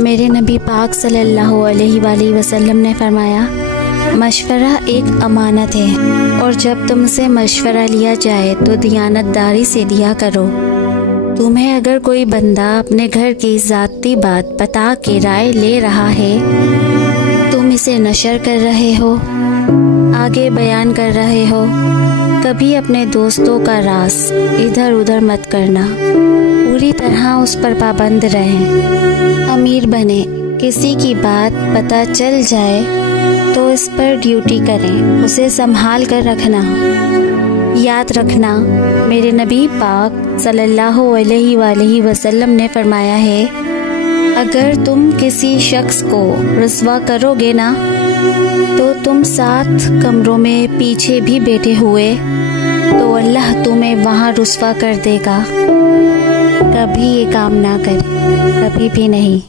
मेरे नबी पाक सल्लल्लाहु अलैहि वसल्लम ने फरमाया, मशवरा एक अमानत है और जब तुमसे मशवरा लिया जाए तो दियानतदारी से लिया करो। तुम्हें अगर कोई बंदा अपने घर की ज़ाती बात बता के राय ले रहा है, तुम इसे नशर कर रहे हो, आगे बयान कर रहे हो, कभी अपने दोस्तों का राज इधर उधर मत करना। पूरी तरह उस पर पाबंद रहें। अमीर बने, किसी की बात पता चल जाए तो इस पर ड्यूटी करें, उसे संभाल कर रखना। याद रखना, मेरे नबी पाक सल्लल्लाहु अलैहि वसल्लम ने फरमाया है, अगर तुम किसी शख्स को रुस्वा करोगे ना, तो तुम 7 कमरों में पीछे भी बैठे हुए तो अल्लाह तुम्हें वहाँ रुस्वा कर देगा। कभी ये काम ना करें, कभी भी नहीं।